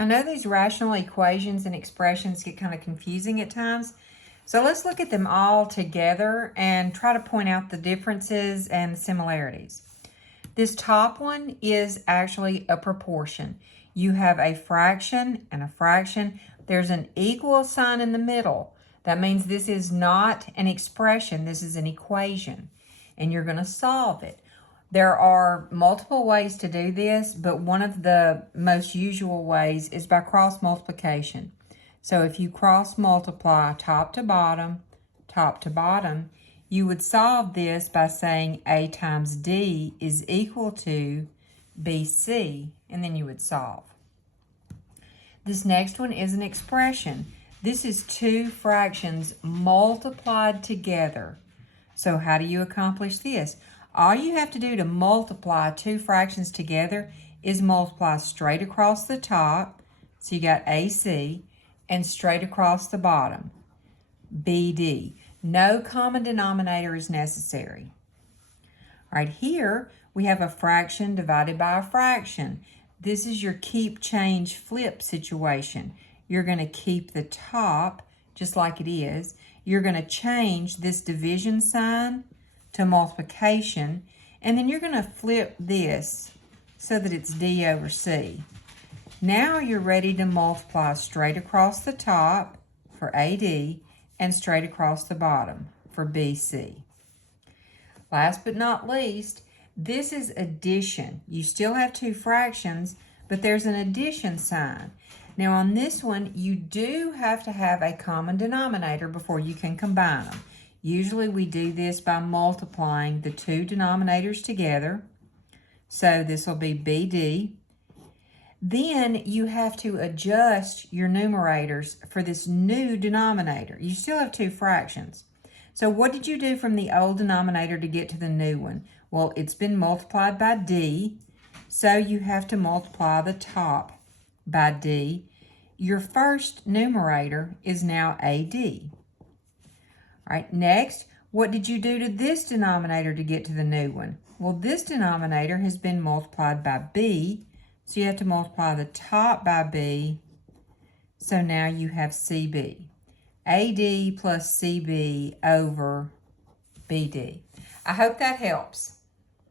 I know these rational equations and expressions get kind of confusing at times. So let's look at them all together and try to point out the differences and the similarities. This top one is actually a proportion. You have a fraction and a fraction. There's an equal sign in the middle. That means this is not an expression, this is an equation. And you're going to solve it. There are multiple ways to do this, but one of the most usual ways is by cross multiplication. So if you cross multiply top to bottom, you would solve this by saying A times D is equal to BC, and then you would solve. This next one is an expression. This is two fractions multiplied together. So how do you accomplish this? All you have to do to multiply two fractions together is multiply straight across the top, so you got AC, and straight across the bottom, BD. No common denominator is necessary. All right, here we have a fraction divided by a fraction. This is your keep, change, flip situation. You're going to keep the top just like it is. You're going to change this division sign to multiplication, and then you're going to flip this so that it's D over C. Now you're ready to multiply straight across the top for AD and straight across the bottom for BC. Last but not least, this is addition. You still have two fractions, but there's an addition sign. Now on this one, you do have to have a common denominator before you can combine them. Usually we do this by multiplying the two denominators together. So this will be BD. Then you have to adjust your numerators for this new denominator. You still have two fractions. So what did you do from the old denominator to get to the new one? Well, it's been multiplied by D, so you have to multiply the top by D. Your first numerator is now AD. All right, next, what did you do to this denominator to get to the new one? Well, this denominator has been multiplied by B, so you have to multiply the top by B, so now you have CB. AD plus CB over BD. I hope that helps.